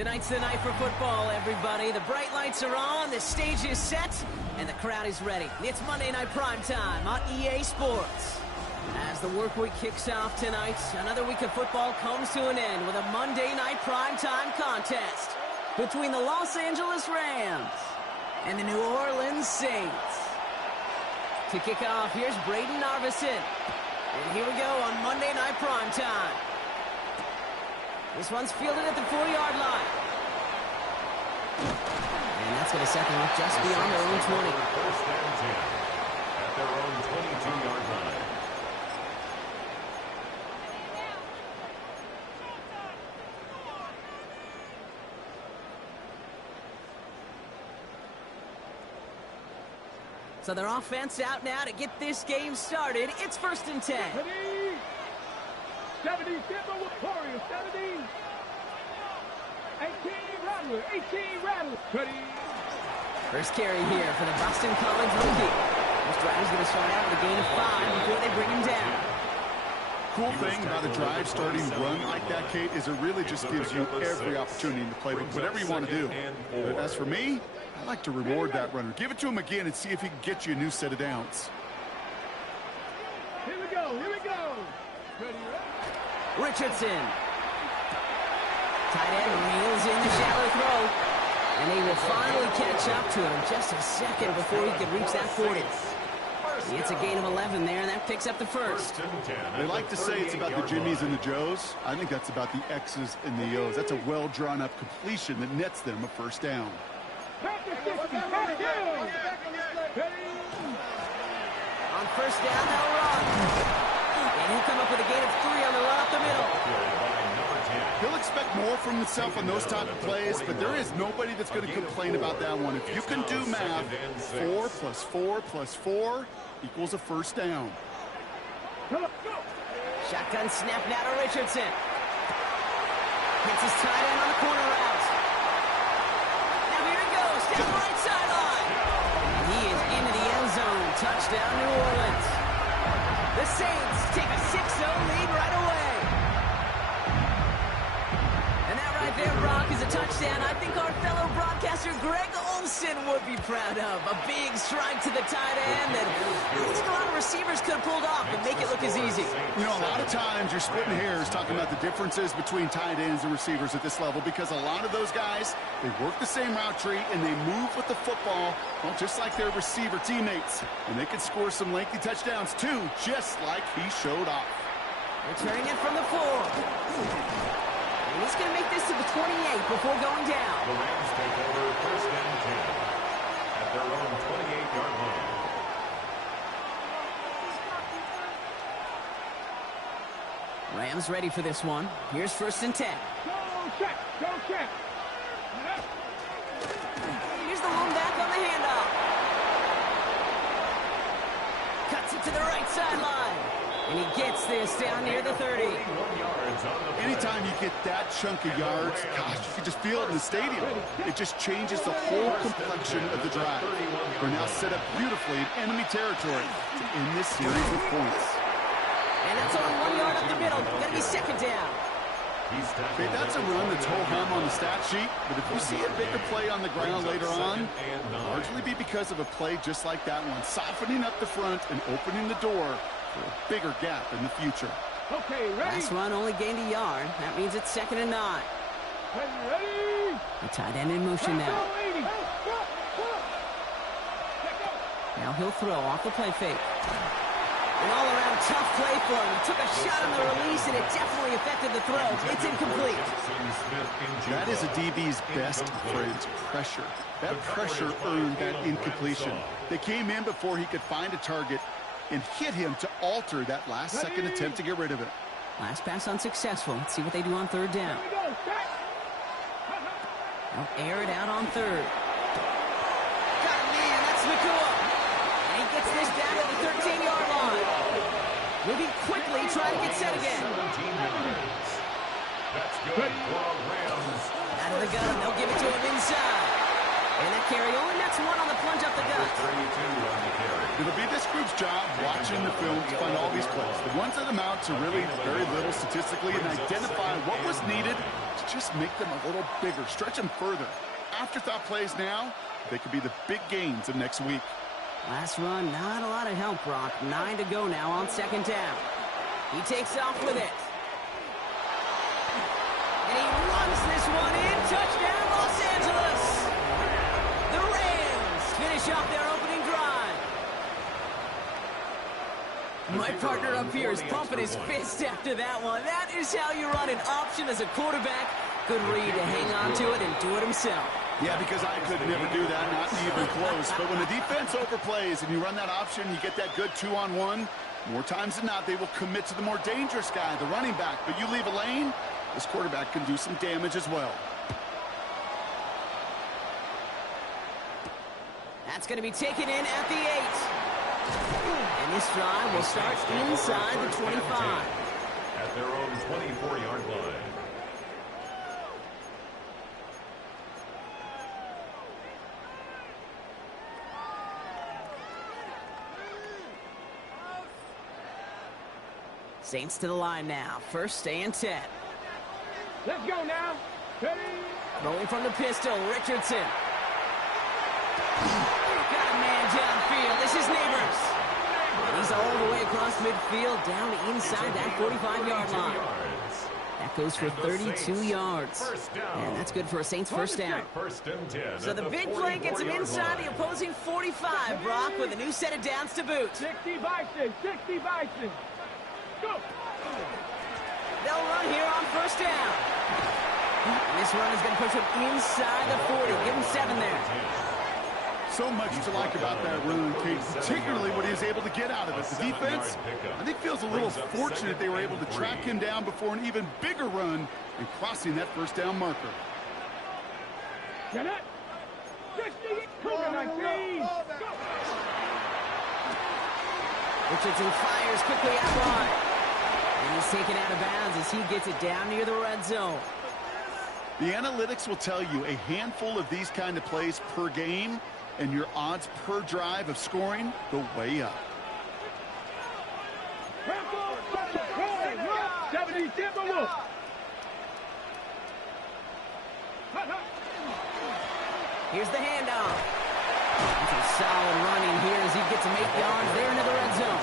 Tonight's the night for football, everybody. The bright lights are on, the stage is set, and the crowd is ready. It's Monday Night Primetime on EA Sports. As the work week kicks off tonight, another week of football comes to an end with a Monday Night Primetime contest between the Los Angeles Rams and the New Orleans Saints. To kick off, here's Braden Narvison. And here we go on Monday Night Primetime. This one's fielded at the 4-yard line. And that's going to set them up just beyond their own 20. First and 10 at their own 22-yard line. So their offense out now to get this game started. It's 1st and 10. 70, Denver Warriors, 70. 18, Rattler, 18, Rattler. 30. First carry here for the Boston College rookie. This drive is going to start out with a gain of 5 before they bring him down. Cool thing about a drive starting run like that, Kate, is it really just gives you every opportunity to play whatever you want to do. But as for me, I like to reward that runner. Give it to him again and see if he can get you a new set of downs. Here we go, here we go. Ready, Richardson. Tight end reels in the shallow throw. And he will finally catch up to it in just a second before he can reach that 40. It's a gain of 11 there, and that picks up the first. They like to say it's about the Jimmies and the Joes. I think that's about the X's and the O's. That's a well-drawn-up completion that nets them a first down. On first down, they'll run. And he'll come up with a gain of 3 on the run up the middle. He'll expect more from himself on those type of plays, but there is nobody that's going to complain about that one. If you can do math, 4 plus 4 plus 4 equals a first down. Shotgun snap now to Richardson. Hits his tight end on the corner route. Now here he goes, down the right sideline. And he is into the end zone. Touchdown, New Orleans. The Saints take a 6-0 lead right away. And that right there, Brock, is a touchdown I think our fellow broadcaster Greg Olsen would be proud of. A big strike to the tight end that I think a lot of receivers could have pulled off and make it look as easy. You know, a lot of times you're splitting hairs talking about the differences between tight ends and receivers at this level because a lot of those guys, they work the same route tree and they move with the football, well, just like their receiver teammates. And they can score some lengthy touchdowns too, just like he showed off. Returning it from the 4. And he's going to make this to the 28 before going down. The Rams take over 1st and 10 at their own 28-yard line. Rams ready for this one. Here's 1st and 10. Go check, go check. Here's the lone back on the handoff. Cuts it to the right sideline. And he gets this down near the 30. Anytime you get that chunk of yards, gosh, you can just feel it in the stadium. It just changes the whole complexion of the drive. We're now set up beautifully in enemy territory to end this series with points. And that's only 1 yard up the middle. Gonna be 2nd down. Okay, that's a run that's ho-hum on the stat sheet, but if we see a bigger play on the ground later on, it'll largely be because of a play just like that one, softening up the front and opening the door for a bigger gap in the future. Okay, ready? Last run only gained a yard. That means it's 2nd and 9. Ready? The tight end in motion now. Now he'll throw off the play fake. An all-around tough play for him. He took a shot on the release, and it definitely affected the throw. It's incomplete. That is a DB's best friend, pressure. That pressure earned that incompletion. They came in before he could find a target and hit him to alter that last-second attempt to get rid of it. Last pass unsuccessful. Let's see what they do on 3rd down. They'll air it out on 3rd. Got a man. That's Nakua. And he gets this down to the 13-yard line. Moving quickly, trying to get set again. That's good for Rams. Out of the gun. They'll give it to him inside. And that carry only nets 1 on the plunge up the gut. 32 on the carry. It'll be this group's job watching the film to find all these plays. The ones that amount to really very little statistically and identify what was needed to just make them a little bigger, stretch them further. Afterthought plays now, they could be the big gains of next week. Last run, not a lot of help, Brock. 9 to go now on second down. He takes off with it. And he runs this one in. Touchdown, Los Angeles! The Rams finish off their opening drive. My partner up here is pumping his fist after that one. That is how you run an option as a quarterback. Good read to hang on to it and do it himself. Yeah, because I could never do that, not even close. But when the defense overplays and you run that option, you get that good 2-on-1. More times than not, they will commit to the more dangerous guy, the running back. But you leave a lane, this quarterback can do some damage as well. That's going to be taken in at the 8. And this drive will start inside the 25. At their own 24-yard line. Saints to the line now. First and 10. Let's go now. Ready? Rolling from the pistol, Richardson. Got a man downfield. This is Neighbors. And he's all the way across midfield, down inside that 45-yard line. That goes for 32 yards. And that's good for a Saints first down. So the big play gets him inside the opposing 45, Brock, with a new set of downs to boot. 60 Bison, 60 Bison. Go. They'll run here on first down. And this run is going to push him inside the 40. Give him 7 there. So much to like about that run, Kate, particularly what he was able to get out of it. The defense, I think, feels a little fortunate they were able to track him down before an even bigger run and crossing that first down marker. Get it. 60. Come on, please. Richardson fires quickly out wide. And he's taken out of bounds as he gets it down near the red zone. The analytics will tell you a handful of these kind of plays per game, and your odds per drive of scoring go way up. 70 Timberwolves. Here's the handoff. Some solid running here as he gets him 8 yards there into the red zone.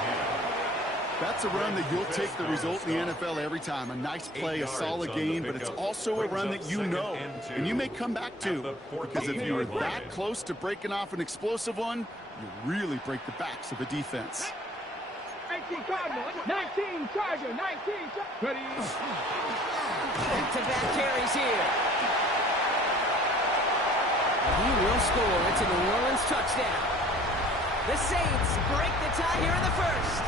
That's a run that you'll take the result in the NFL every time. A nice play, a solid game, but it's also a run that you know, and you may come back to, because if you were that close to breaking off an explosive one, you really break the backs of a defense. 19 Cardinal, 19 Charger, 19 Ready. Back-to-back carries here. He will score. It's a New Orleans touchdown. The Saints break the tie here in the first.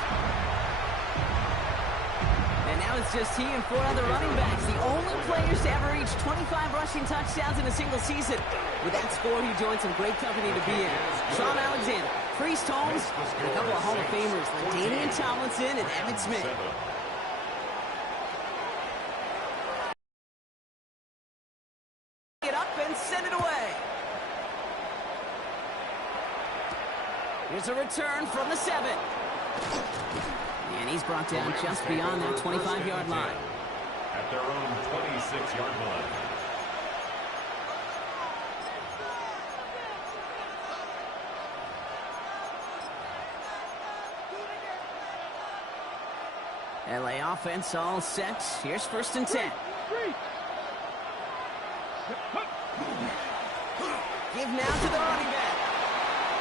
And now it's just he and 4 other running backs, the only players to ever reach 25 rushing touchdowns in a single season. With that score, he joined some great company to be in. Sean Alexander, Priest Holmes, and a couple of Hall of Famers like Damian Tomlinson and Emmitt Smith. Get up and send it away. Here's a return from the 7. And he's brought down just beyond that 25-yard line. At their own 26-yard line. LA offense all set. Here's first and 10. Give now to the running back.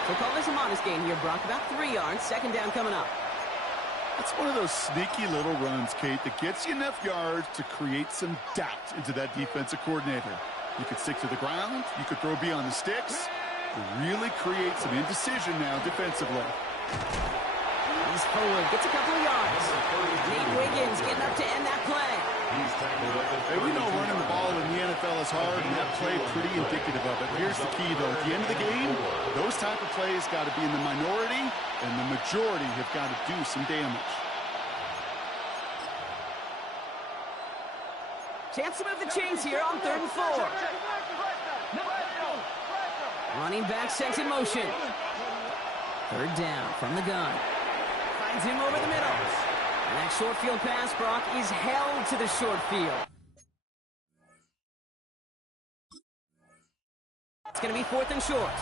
We'll call this a modest gain here, Brock. About 3 yards. Second down coming up. It's one of those sneaky little runs, Kate, that gets you enough yards to create some doubt into that defensive coordinator. You could stick to the ground. You could throw beyond the sticks. To really create some indecision now defensively. He's forward. Gets a couple of yards. Nate Wiggins getting up to end that play. Hey, we know running the ball in the NFL is hard, and that play pretty indicative of it. Here's the key, though. At the end of the game, those type of plays got to be in the minority, and the majority have got to do some damage. Chance to move the chains here on 3rd and 4. Running back sets in motion. 3rd down from the gun. Finds him over the middle. And that short field pass, Brock, is held to the short field. It's going to be 4th and short.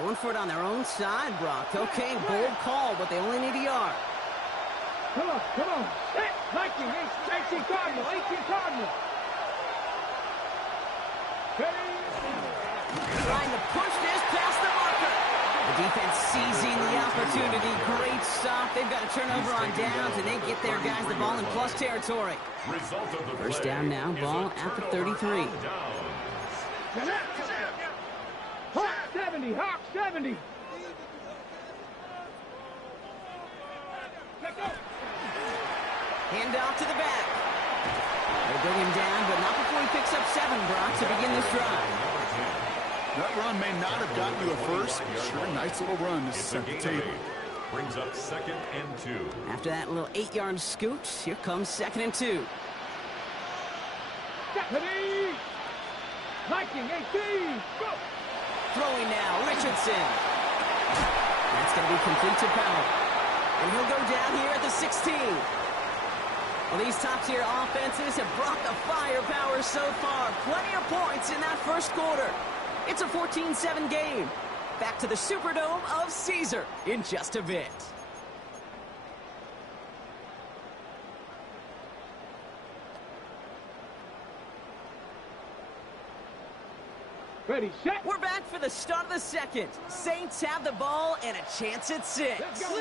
Going for it on their own side, Brock. Okay, bold call, but they only need a yard. Come on, come on. Set, 19, 18 Cardinal, 18 Cardinal. Ready? Trying to push this past the marker. The defense seizing the opportunity. Great stop. They've got a turnover on downs, and they get their guys the ball in plus territory. First down now, ball at the 33. Hawk 70, Hawk 70. Hand off to the back. They bring him down, but not before he picks up 7, Brock, to begin this drive. That run may not have gotten you a first. Sure, nice little run to set the table. Brings up 2nd and 2. After that little 8-yard scoot, here comes 2nd and 2. Ready? 19, 18, go. Throwing now, Richardson. That's going to be complete to Powell. And he'll go down here at the 16. Well, these top-tier offenses have brought the firepower so far. Plenty of points in that first quarter. It's a 14-7 game. Back to the Superdome of Caesar in just a bit. Ready, set. We're back for the start of the second. Saints have the ball and a chance at 6. Let's go.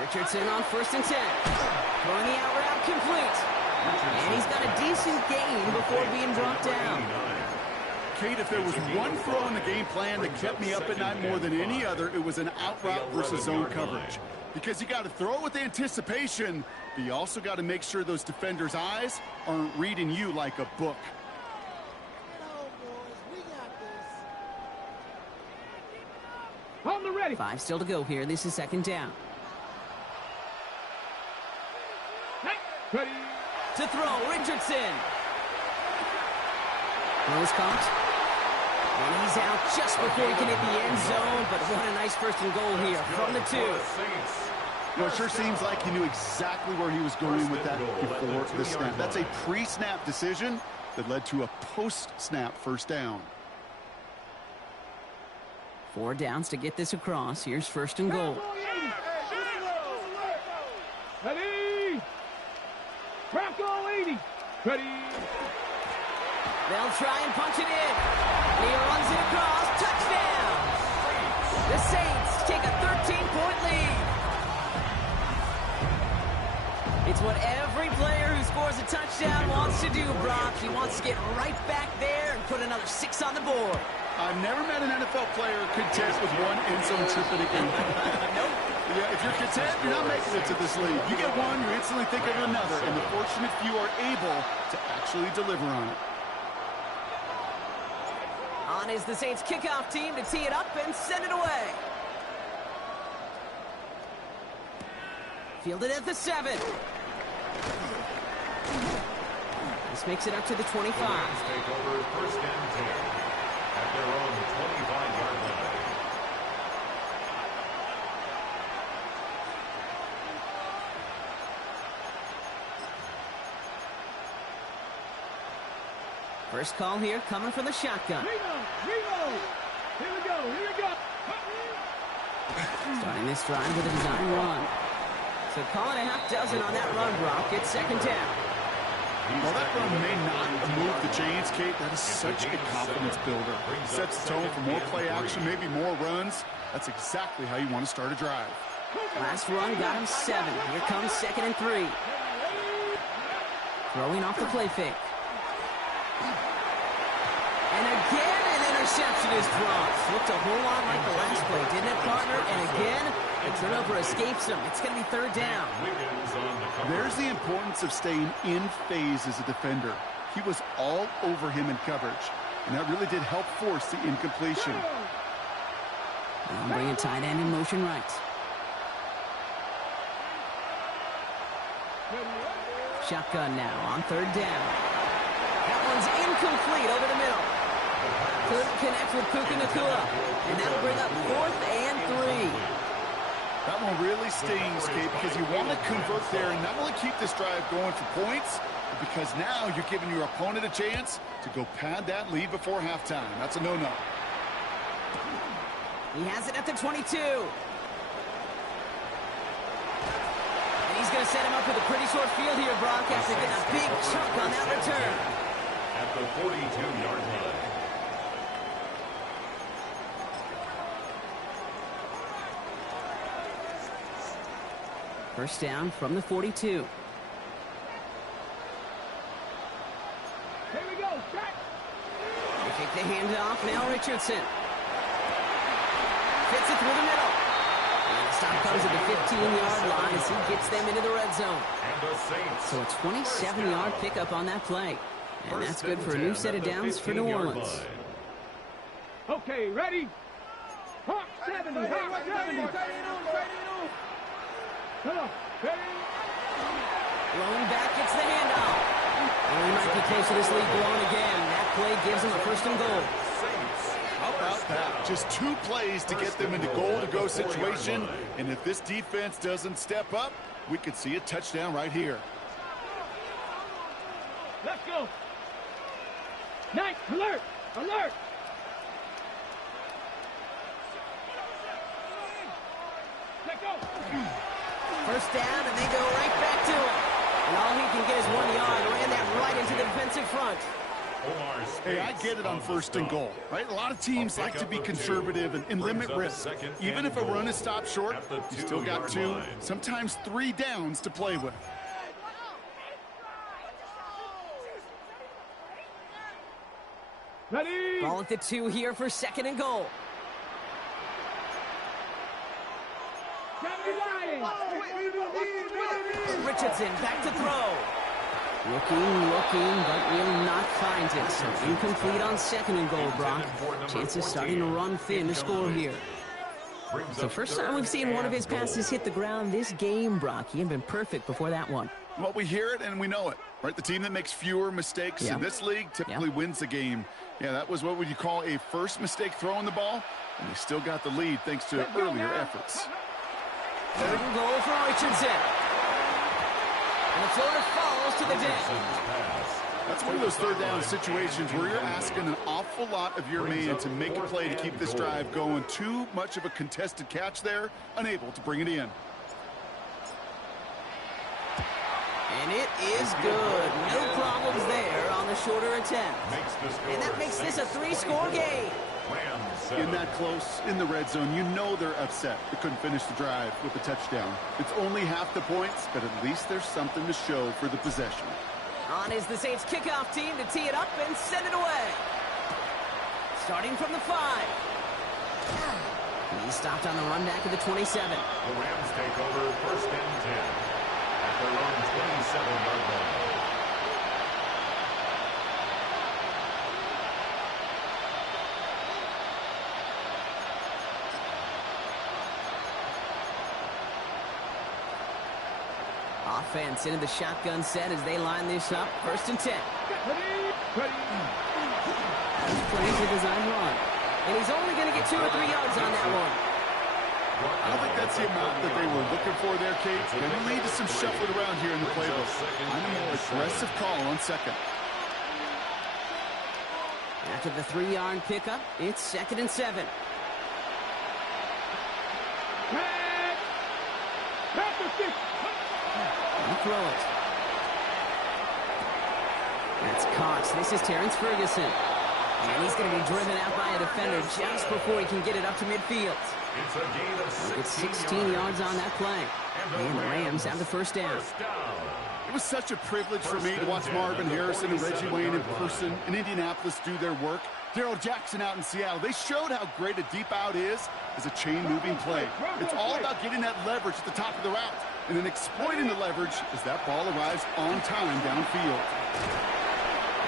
Richardson on 1st and 10. Throwing the out route complete. And he's got a decent gain before being brought down. Kate, if there was one throw in the game plan that kept me up at night more than any other, it was an out route versus zone coverage. Because you got to throw with anticipation, but you also got to make sure those defenders' eyes aren't reading you like a book. On the ready. 5 still to go here. This is 2nd down. Ready. To throw, Richardson. Nose caught. And he's out just before he can hit the end zone, but what a nice 1st and goal here from the 2. Well, it sure seems like he knew exactly where he was going with that before the snap. That's a pre-snap decision that led to a post-snap 1st down. 4 downs to get this across. Here's 1st and goal. Ready. Bronco 80. Ready. They'll try and punch it in. He runs it across. Touchdown! The Saints take a 13-point lead. It's what every player who scores a touchdown wants to do, Brock. He wants to get right back there and put another 6 on the board. I've never met an NFL player content with one end zone trip in a game. Nope. Yeah, if you're content, you're not making it to this league. You get one, you instantly think of another, and the fortunate few are able to actually deliver on it. On is the Saints kickoff team to tee it up and send it away. Fielded at the 7. This makes it up to the 25. Take over 1st and 10 at their own 25-yard line. First call here coming from the shotgun. Reload. Here we go. Starting this drive with a design run. So call it a half dozen on that run, Brock. It's 2nd down. Well, that run may not move the chains, Kate. That is such a confidence builder. Sets the tone for more play action, maybe more runs. That's exactly how you want to start a drive. Last run got him 7. Here comes 2nd and 3. Throwing off the play fake. And again, an interception is dropped. Looked a whole lot like the last play, didn't it, partner? And again, the turnover escapes him. It's going to be 3rd down. There's the importance of staying in phase as a defender. He was all over him in coverage, and that really did help force the incompletion. Now bring a tight end in motion right. Shotgun now on third down. That one's incomplete over the middle. Couldn't connect with Puka Nacua. And that'll bring up 4th and 3. That one really stings, Kate, because you want to convert there and not only keep this drive going for points, but because now you're giving your opponent a chance to go pad that lead before halftime. That's a no-no. He has it at the 22. And he's going to set him up with a pretty short field here, Brock, after getting a big chunk on that return. At the 42-yard line. First down from the 42. Here we go, check. They take the handoff. Now Richardson. Fits it through the middle. And the stop comes at the 15-yard line as he gets them into the red zone. So a 27-yard pickup on that play. And that's good for a new set of downs for New Orleans. Okay, ready? Hawk 70, Hawk 70. Come on, ready? Rolling back gets the handoff. And we might be close to this lead blowing again. That play gives them a 1st and goal. How about that? Just 2 plays to get them into goal-to-go situation. And if this defense doesn't step up, we could see a touchdown right here. Let's go. Night, alert, alert. Let go. First down, and they go right back to him. And all he can get is 1 yard. Ran that right into the defensive front. Hey, I get it on 1st and goal, right? A lot of teams like to be conservative and limit risk. Even if a run is stopped short, you still got 2, sometimes 3 downs to play with. Ready? Ball at the 2 here for 2nd and goal. Richardson back to throw. Looking, but will not find it. So incomplete on 2nd and goal, Brock. Chances starting to run thin to score here. So first time we've seen one of his passes hit the ground this game, Brock. He had been perfect before that one. Well, we hear it and we know it, right? The team that makes fewer mistakes in this league typically wins the game. Yeah, that was what would you call a first mistake throwing the ball, and they still got the lead thanks to earlier efforts. 3rd and goal for Richardson. And the floater falls to the deck. That's one of those 3rd down situations where you're asking an awful lot of your man to make a play to keep this drive going. Too much of a contested catch there, unable to bring it in. And it is good. No problems there on the shorter attempt. And that makes this a 3-score game. In that close, in the red zone, you know they're upset. They couldn't finish the drive with a touchdown. It's only half the points, but at least there's something to show for the possession. On is the Saints kickoff team to tee it up and send it away. Starting from the 5. He stopped on the run back at the 27. The Rams take over 1st and 10 at their own 27-yard line. Offense into the shotgun set as they line this up. 1st and 10. That's plays a design run. And he's only going to get 2 or 3 yards on that one. I don't think that's the amount that they were looking for there, Kate. Going to lead to some shuffling around here in the playbook. I'm a more aggressive call on 2nd. After the 3-yard pickup, it's 2nd and 7. And throw it. That's Cox. This is Terrence Ferguson. And he's going to be driven out by a defender just before he can get it up to midfield. It's 16 yards on that play. And the Rams have the 1st down. It was such a privilege for me to watch Marvin Harrison and Reggie Wayne in person in Indianapolis do their work. Darrell Jackson out in Seattle. They showed how great a deep out is as a chain-moving play. It's all about getting that leverage at the top of the route and then exploiting the leverage as that ball arrives on time downfield.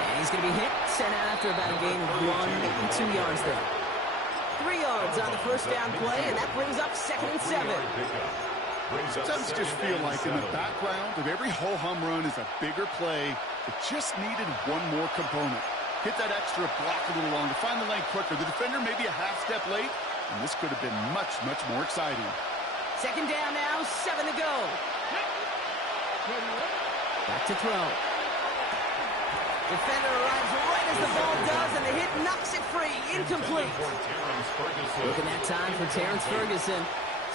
And he's going to be hit, sent out after about a gain of 1, maybe 2 yards though. 3 yards on the 1st down play, and that brings up 2nd and 7. Sometimes just feel like in the background of every ho-hum run is a bigger play that just needed one more component. Hit that extra block a little longer, find the lane quicker. The defender may be a half step late, and this could have been much, much more exciting. Second down now, 7 to go. Back to throw. Defender arrives right as the ball does, and the hit knocks it free. Incomplete. Looking that time for Terrence Ferguson.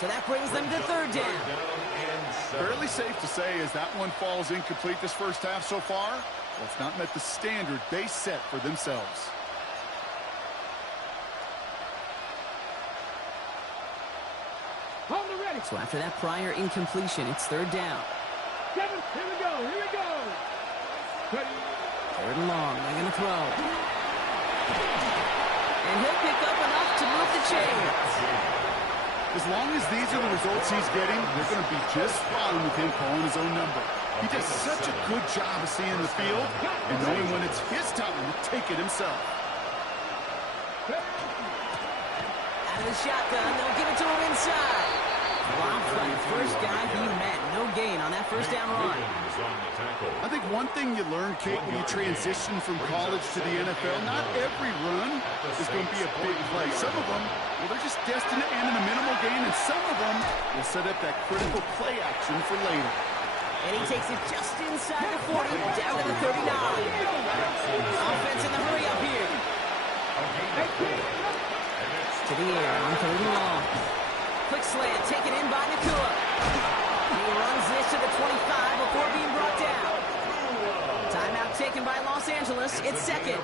So that brings them to third down. Fairly safe to say as that one falls incomplete this first half so far, well, it's not met the standard they set for themselves. So after that prior incompletion, it's third down. Here we go. Third and long. They're going to throw. And he'll pick up enough to move the chains. As long as these are the results he's getting, they're going to be just fine with him calling his own number. He does such a good job of seeing the field and knowing when it's his time to take it himself. Out of the shotgun, they'll give it to him inside. Blocked by the first guy he met. No gain on that first down run. I think one thing you learn, Kate, when you transition from college to the NFL, not every run is going to be a big play. Some of them, well, they're just destined to end in a minimal gain, and some of them will set up that critical play action for later. And he takes it just inside the 40, down to the 39. Offense in the hurry up here. To the air on third and long. Quick slant, taken in by Nakua. He runs this to the 25 before being brought down. Timeout taken by Los Angeles. It's second.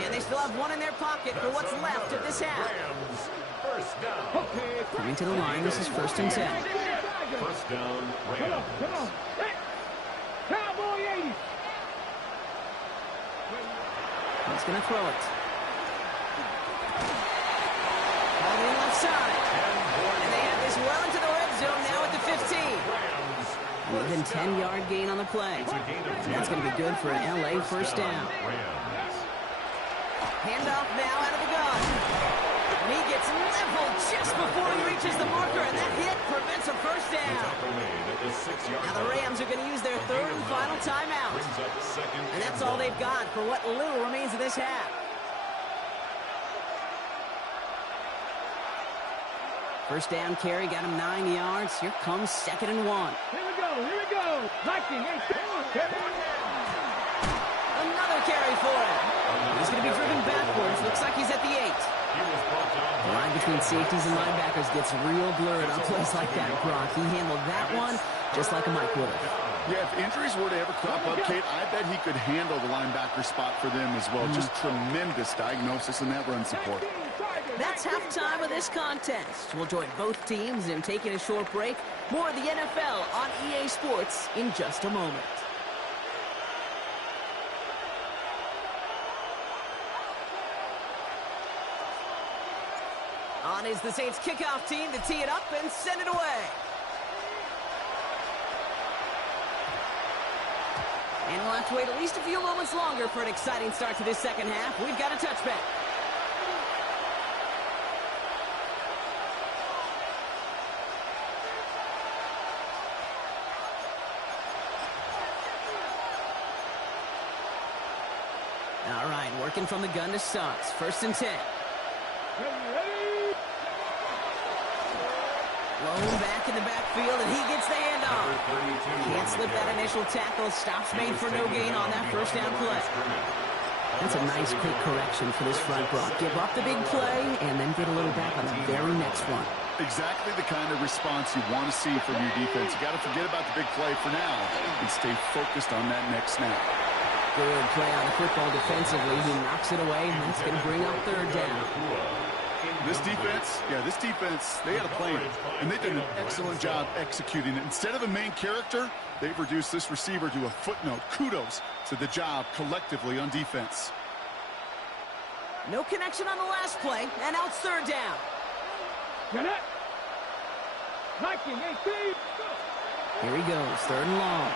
And they still have one in their pocket for what's left of this half. Coming to the line, this is first and 10. First down, Rams. Come on. Hey. Cowboy 80. He's going to throw it. All the left side. And they have this well into the red zone now at the 15. Within 10-yard gain on the play. And that's going to be good for an LA first down. Handoff now out of the gun. And he gets leveled just before he reaches the marker, and that hit prevents a first down. Now the Rams are going to use their third and final timeout. And that's all they've got for what little remains of this half. First down carry got him 9 yards. Here comes second and 1. Here we go. Viking, Another carry for him. He's going to be driven backwards. Looks like he's at the 8. The line between safeties and linebackers gets real blurred on plays like that, Brock. He handled that one just like a Mike would have. Yeah, if injuries were to ever crop up, Kate, I bet he could handle the linebacker spot for them as well. Just tremendous diagnosis in that run support. That's halftime of this contest. We'll join both teams in taking a short break. More of the NFL on EA Sports in just a moment. On is the Saints kickoff team to tee it up and send it away. And we'll have to wait at least a few moments longer for an exciting start to this second half. We've got a touchback. All right, working from the gun to start. First and 10. Blown back in the backfield, and he gets the handoff. Can't slip that initial tackle. Stops made for no gain on that first down play. That's a nice quick correction for this front block. Give up the big play, and then get a little back on the very next one. Exactly the kind of response you want to see from your defense. You got to forget about the big play for now and stay focused on that next snap. Good play on the football defensively. He knocks it away, and that's going to bring up third down. This defense, they had a plan, and they did an excellent job executing it. Instead of a main character, they've reduced this receiver to a footnote. Kudos to the job collectively on defense. No connection on the last play, and now it's third down. Get it. Viking 18. Here he goes, third and long.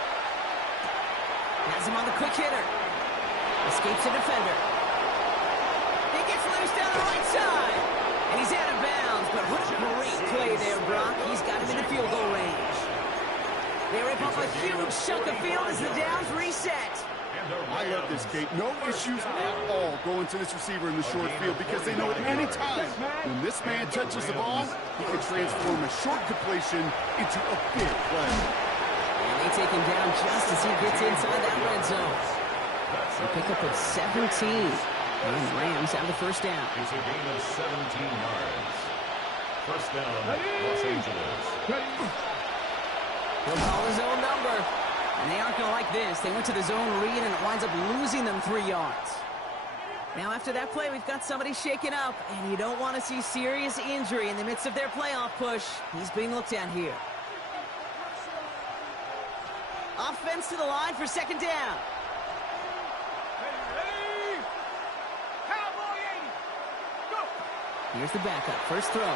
Has him on the quick hitter. Escapes the defender. He gets loose down the right side. And he's out of bounds, but what a great play there, Brock. He's got him in the field goal range. chunk of field as the downs reset. I love this, Kate. No issues at all going to this receiver in the short field because they know at any time when this man touches the ball, he can transform a short completion into a big play. And they take him down just as he gets inside that red zone. They pick up at 17. And the Rams have the first down. It's a gain of 17 yards. First down, Los Angeles. He'll call his own number. And they aren't going to like this. They went to the zone read, and it winds up losing them 3 yards. Now, after that play, we've got somebody shaken up, and you don't want to see serious injury in the midst of their playoff push. He's being looked at here. Offense to the line for second down. Here's the backup. First throw. And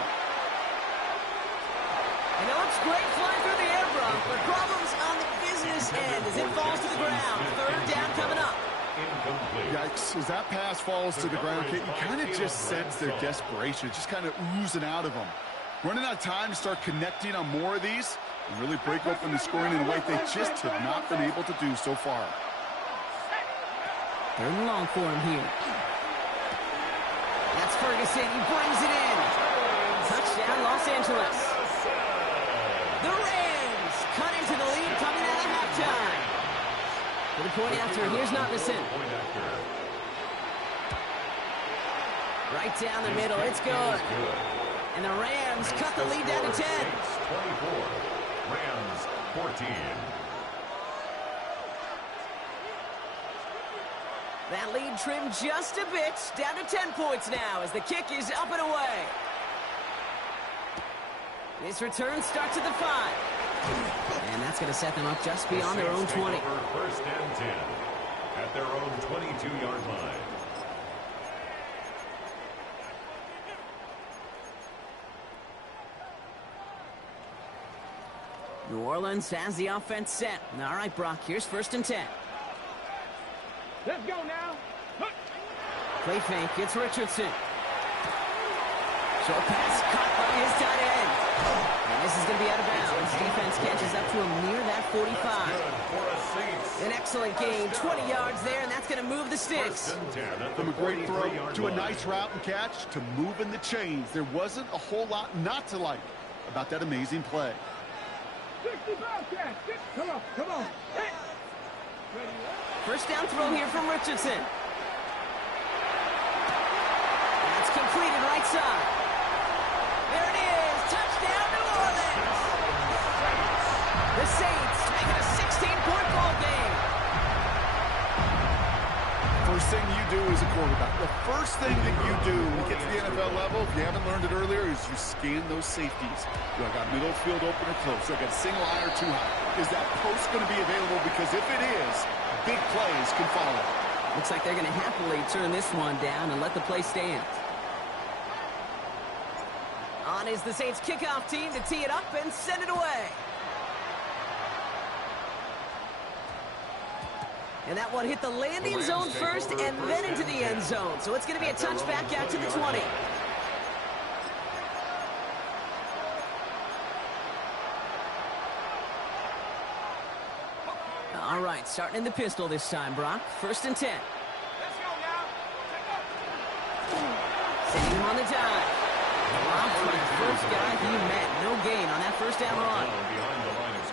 it looks great flying through the air, Brock, but problems on the business end as it falls to the ground. Third down coming up. Yikes, as that pass falls to the ground, Kate, you kind of just sense their desperation, just kind of oozing out of them. Running out of time to start connecting on more of these and really break open the scoring in a way they just have not been able to do so far. Third and long for him here. That's Ferguson. He brings it in. Touchdown, Los Angeles. The Rams cut into the lead coming out of halftime. For the point after, here's Nottingham. Right down the middle, it's good. And the Rams cut the lead down to 10. 24, Rams 14. That lead trimmed just a bit, down to 10 points now as the kick is up and away. This return starts at the 5. And that's going to set them up just beyond their own 20. First and 10 at their own 22-yard line. New Orleans has the offense set. All right, Brock, here's first and 10. Let's go now. Play fake, it's Richardson. Short pass caught by his tight end. And this is going to be out of bounds. Defense catches up to him near that 45. An excellent gain, 20 yards there, and that's going to move the sticks. From a great throw to a nice route and catch to moving the chains. There wasn't a whole lot not to like about that amazing play. 65 catch. Come on, come on. Hey. First down throw here from Richardson. That's completed right side. There it is. Touchdown, New Orleans. The Saints make it a 16-point ball game. First thing you do as a quarterback, the first thing that you do when you get to the NFL level, if you haven't learned it earlier, is you scan those safeties. Do I got middle field open or close? Do I got single high or too high? Is that post going to be available? Because if it is, big plays can follow. Looks like they're going to happily turn this one down and let the play stand. On is the Saints kickoff team to tee it up and send it away. And that one hit the landing zone first and then into the end zone. So it's going to be a touchback out to the 20. All right, starting in the pistol this time, Brock. First and 10. Let's go now. Sending him on the dive. Dropped by the first guy he met. No gain on that first down run.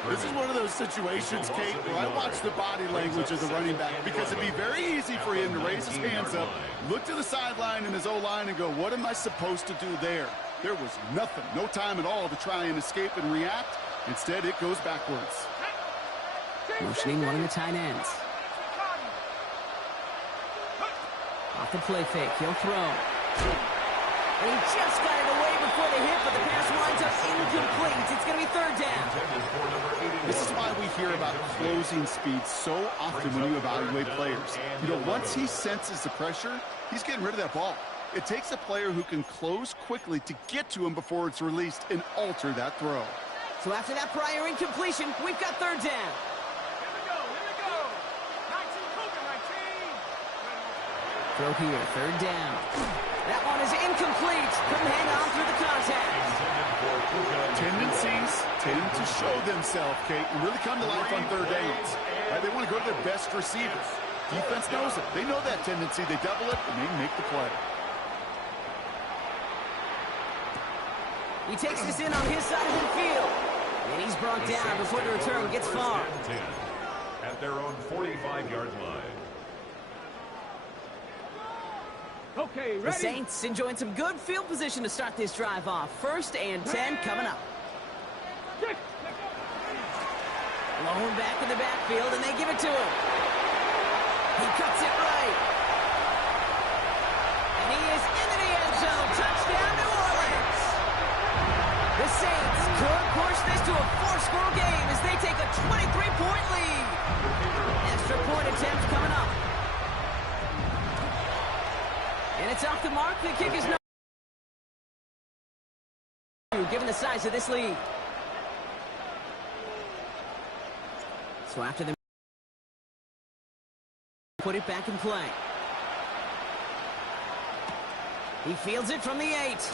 This is one of those situations, Kate, where I watch the body language of the running back because it'd be very easy for him to raise his hands up, look to the sideline in his O-line and go, what am I supposed to do there? There was nothing, no time at all to try and escape and react. Instead, it goes backwards. Motioning one of the tight ends. Off the play fake, he'll throw. And he just got it away before the hit, but the pass winds up incomplete. It's going to be third down. This is why we hear about closing speed so often when you evaluate players. You know, once he senses the pressure, he's getting rid of that ball. It takes a player who can close quickly to get to him before it's released and alter that throw. So after that prior incompletion, we've got third down. Throw here, third down. That one is incomplete. Couldn't hang on through the contact. Tendencies tend to show themselves, Kate, and really come to life on third downs. Right? They want to go to their best receivers. Defense knows it. They know that tendency. They double it, and they make the play. He takes this in on his side of the field. And he's brought down before the return gets far. At their own 45-yard line. Okay, ready? The Saints enjoying some good field position to start this drive off. 1st and 10 coming up. Blowing back in the backfield, and they give it to him. He cuts it right. And he is into the end zone. Touchdown, New Orleans. The Saints could push this to a 4-score game as they take a 23-point lead. Extra point attempt coming up. And it's off the mark. The kick is no. Given the size of this lead. So after the put it back in play. He fields it from the 8. Massive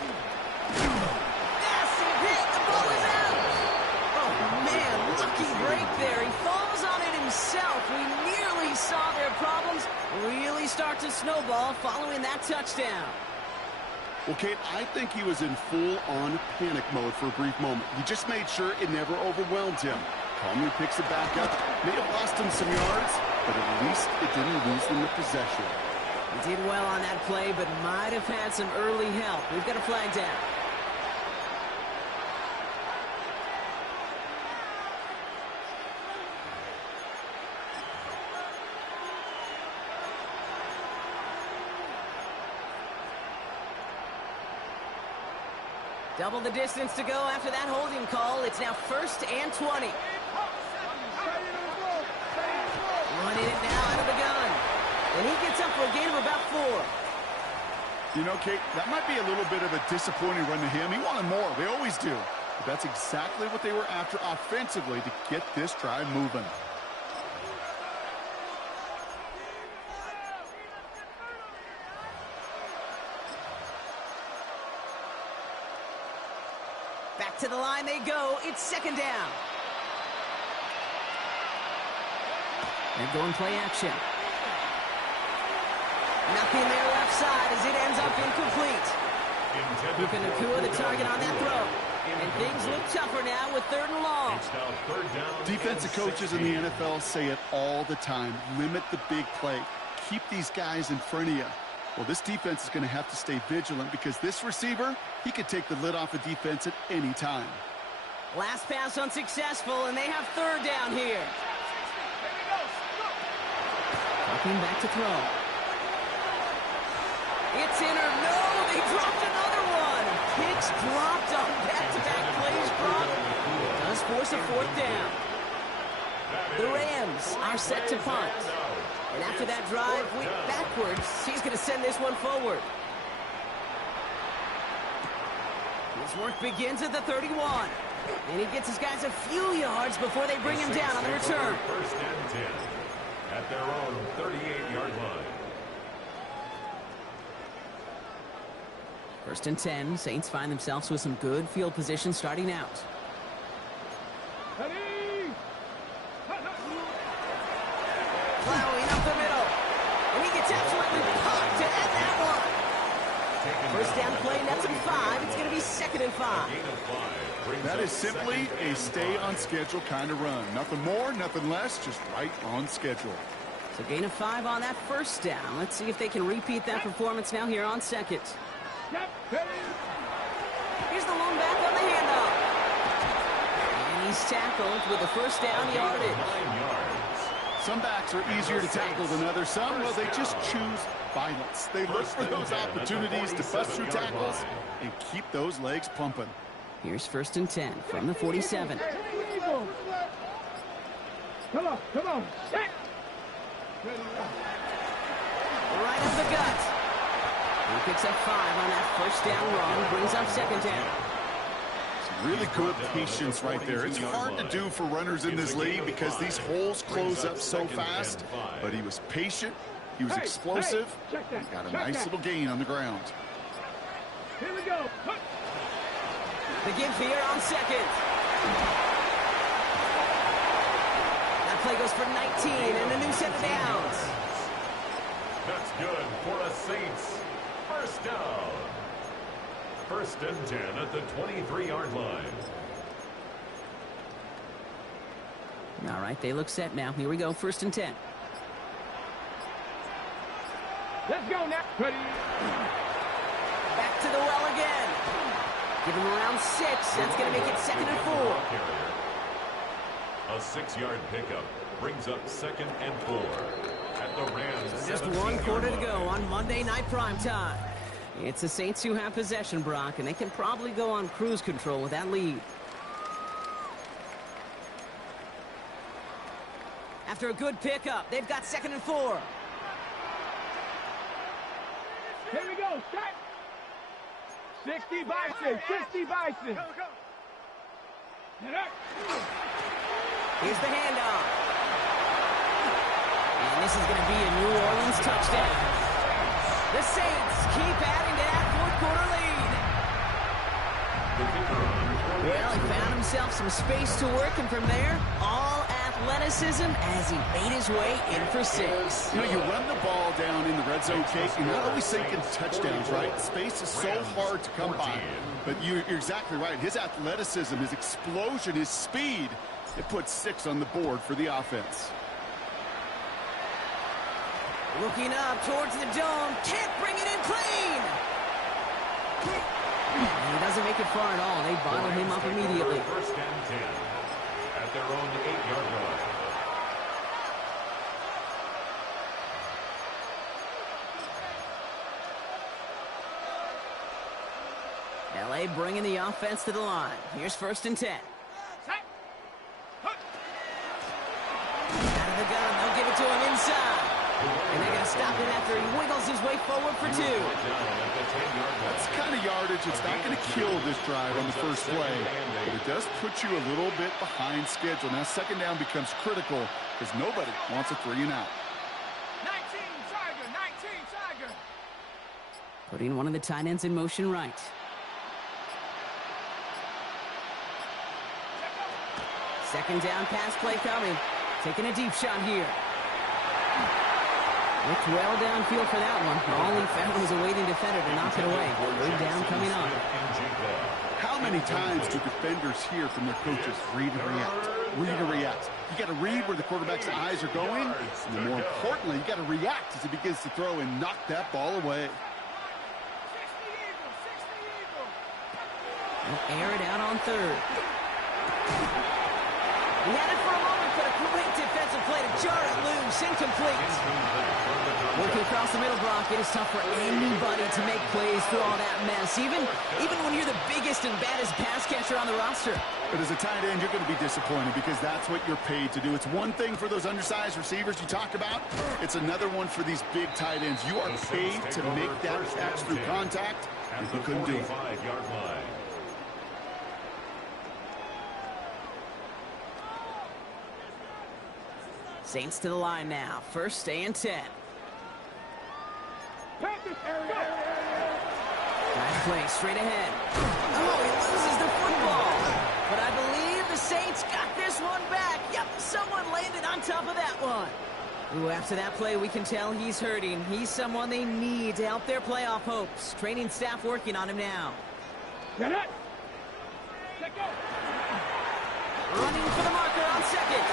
hit. The ball is out. Oh, man. Lucky break there. He falls on it himself. We nearly saw their problems really start to snowball following that touchdown. Well, Kate, I think he was in full-on panic mode for a brief moment. He just made sure it never overwhelmed him. Calmly picks it back up. May have lost him some yards, but at least it didn't lose them the possession. He did well on that play, but might have had some early help. We've got a flag down. Double the distance to go after that holding call. It's now 1st and 20. Running it now out of the gun. And he gets up for a gain of about 4. You know, Kate, that might be a little bit of a disappointing run to him. He wanted more. They always do. But that's exactly what they were after offensively to get this drive moving. Back to the line they go. It's 2nd down. They're going play action. Nothing there left side as it ends up incomplete. Puka Nacua the target on that throw. And things look tougher now with 3rd and long. Defensive coaches in the NFL say it all the time. Limit the big play. Keep these guys in front of you. Well, this defense is going to have to stay vigilant because this receiver, he could take the lid off a defense at any time. Last pass unsuccessful, and they have 3rd down here. Talking back to throw. It's in or no, they dropped another one. Kicks dropped on back-to-back plays, Brock. Does force a 4th down. The Rams are set to punt. And after that drive went backwards, he's going to send this one forward. His work begins at the 31. And he gets his guys a few yards before they bring him down on the return. 1st and 10 at their own 38-yard line. 1st and 10. Saints find themselves with some good field position starting out. Plowing up the middle. And he gets absolutely popped to end that one. 1st down play, nets him 5. It's going to be 2nd and 5. That is simply a stay-on-schedule kind of run. Nothing more, nothing less, just right on schedule. So gain of 5 on that 1st down. Let's see if they can repeat that performance now here on 2nd. Here's the lone back on the handoff. And he's tackled with a 1st down yardage. Some backs are easier to tackle than others. Some, well, they just choose violence. They look for those opportunities to bust through tackles and keep those legs pumping. Here's 1st and 10 from the 47. Come on. Set. Right up the gut. He picks up 5 on that 1st down run. Brings up 2nd down. Some really good patience right there. It's hard to do for runners in this league because these holes close up so fast. But he was patient. He was explosive. He got a nice little gain on the ground. Here we go. The give here on second. That play goes for 19 and a new set of downs. That's good for a Saints first down. 1st and 10 at the 23-yard line. All right, they look set now. Here we go, 1st and 10. Let's go now. Ready. Back to the well again. Give him around 6. That's going to make it 2nd and 4. A 6-yard pickup brings up 2nd and 4 at the Rams. Just 1 quarter to go on Monday Night Primetime. It's the Saints who have possession, Brock, and they can probably go on cruise control with that lead. After a good pickup, they've got 2nd and 4. Here we go. Start. 60 Bison. 60 Bison. Go, go. Here's the handoff. And this is going to be a New Orleans touchdown. The Saints keep adding to that 4th quarter lead. Well, he found himself some space to work, and from there, all athleticism as he made his way in for 6. You know, you run the ball down in the red zone, Case, you're not always thinking touchdowns, right? Space is so hard to come by. But you're exactly right. His athleticism, his explosion, his speed, it puts 6 on the board for the offense. Looking up towards the dome. Can't bring it in clean. And he doesn't make it far at all. They bottle him up immediately. 1st and 10 at their own 8-yard line. LA bringing the offense to the line. Here's 1st and 10. Out of the gun. They'll give it to him inside. And they're going to stop him after he wiggles his way forward for 2. That's the kind of yardage. It's not going to kill this drive on the first play, but it does put you a little bit behind schedule. Now 2nd down becomes critical because nobody wants a 3 and out. 19 Tiger. 19 Tiger. Putting one of the tight ends in motion right. Second down pass play coming. Taking a deep shot here. Looked well downfield for that one. All he found was a waiting defender to knock it away. Third down coming up. How many times do defenders hear from their coaches, read and react, read and react? You got to read where the quarterback's eyes are going, and more importantly, you got to react as he begins to throw and knock that ball away. 60 Eagle. 60 Eagle. He'll air it out on 3rd. He had it for a moment, but a great defensive play to jar it loose. Incomplete. Working across the middle, Brock, it is tough for anybody to make plays through all that mess, even when you're the biggest and baddest pass catcher on the roster. But as a tight end, you're going to be disappointed because that's what you're paid to do. It's one thing for those undersized receivers you talk about. It's another one for these big tight ends. You are paid to make that catch through contact, and you couldn't do it. 45-yard line. Saints to the line now. 1st and 10. Nice play straight ahead. Oh, he loses the football. But I believe the Saints got this one back. Yep, someone landed on top of that one. Ooh, after that play, we can tell he's hurting. He's someone they need to help their playoff hopes. Training staff working on him now. Get it. Let go. Running for the marker on 2nd.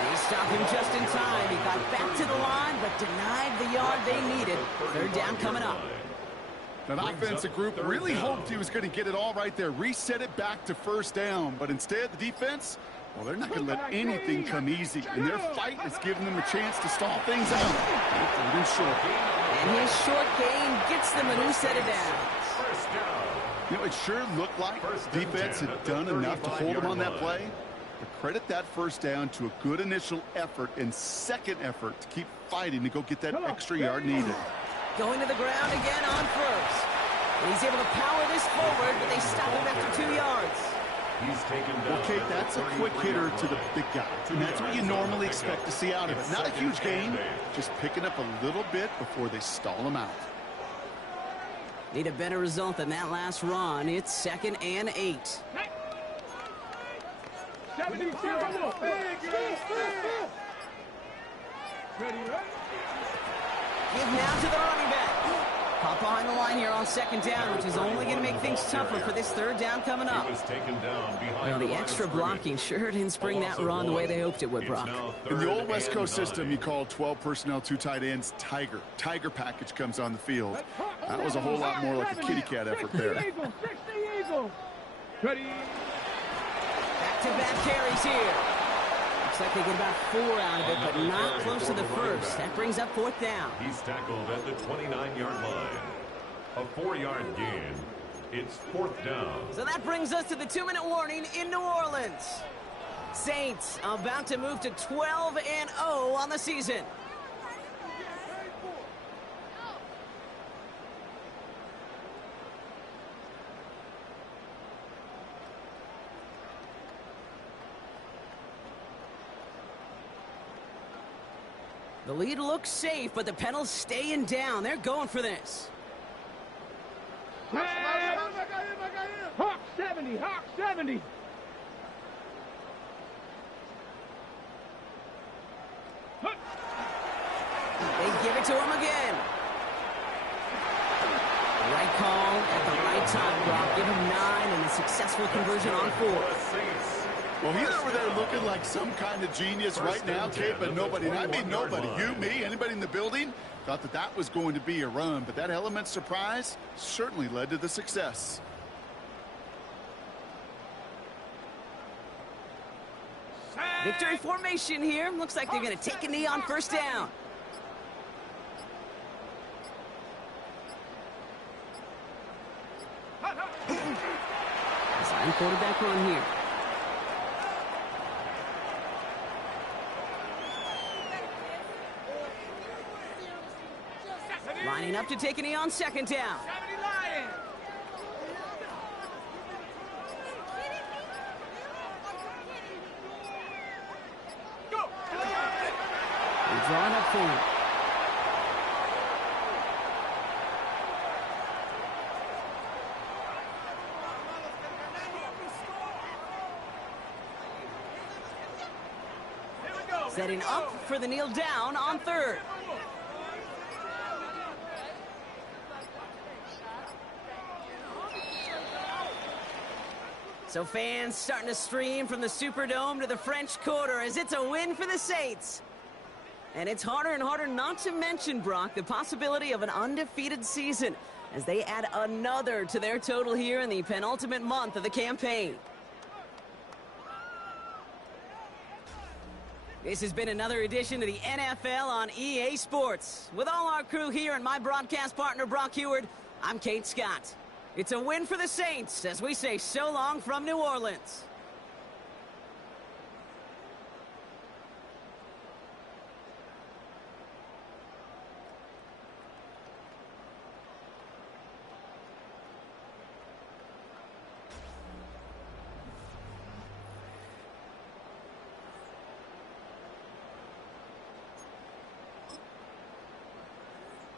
They stopped him just in time. He got back to the line, but denied the yard they needed. 3rd down coming up. That offensive group really hoped he was going to get it all right there. Reset it back to 1st down. But instead, the defense, well, they're not going to let anything come easy. And their fight is giving them a chance to stall things out. 3rd and short. And his short gain gets them a new set of downs. You know, it sure looked like defense had done enough to hold them on that play. But credit that 1st down to a good initial effort and 2nd effort to keep fighting to go get that extra yard needed. Going to the ground again on 1st. And he's able to power this forward, but they stop him after 2 yards. He's taken down. Well, Kate, that's a quick hitter to the big guy. And that's what you normally expect to see out of it. Not a huge gain, just picking up a little bit before they stall him out. Need a better result than that last run. It's 2nd and 8. 72. Ready, right? Give now to the running back. Caught behind the line here on 2nd down, which is only going to make things tougher for this 3rd down coming up. He was taken down behind Well, the line extra of scrimmage. blocking sure didn't spring that run the way they hoped it would, Brock. In the old West Coast system, you call 12 personnel, 2 tight ends, Tiger. Tiger package comes on the field. That was a whole lot more like a kitty cat effort there. 60 Eagles. Ready. Back-to-back carries here. Looks like they get about 4 out of it, but not close to the first. That brings up 4th down. He's tackled at the 29-yard line. A 4-yard gain. It's 4th down. So that brings us to the 2-minute warning in New Orleans. Saints about to move to 12-0 on the season. The lead looks safe, but the Penals staying down. They're going for this. Hawk 70. Hawk 70. They give it to him again. Right call at the right time, Brock. Give him 9 and a successful conversion on 4. Well, he's over there looking like some kind of genius right now, Kate, but nobody, I mean nobody, you, me, anybody in the building, thought that that was going to be a run, but that element surprise certainly led to the success. Victory formation here. Looks like they're going to take a knee on 1st down. Design quarterback run here. Lining up to take a knee on 2nd down. They draw it up for him. Setting up for the kneel down on 3rd. So fans starting to stream from the Superdome to the French Quarter as it's a win for the Saints. And it's harder and harder not to mention, Brock, the possibility of an undefeated season as they add another to their total here in the penultimate month of the campaign. This has been another edition of the NFL on EA Sports. With all our crew here and my broadcast partner, Brock Heward, I'm Kate Scott. It's a win for the Saints as we say so long from New Orleans.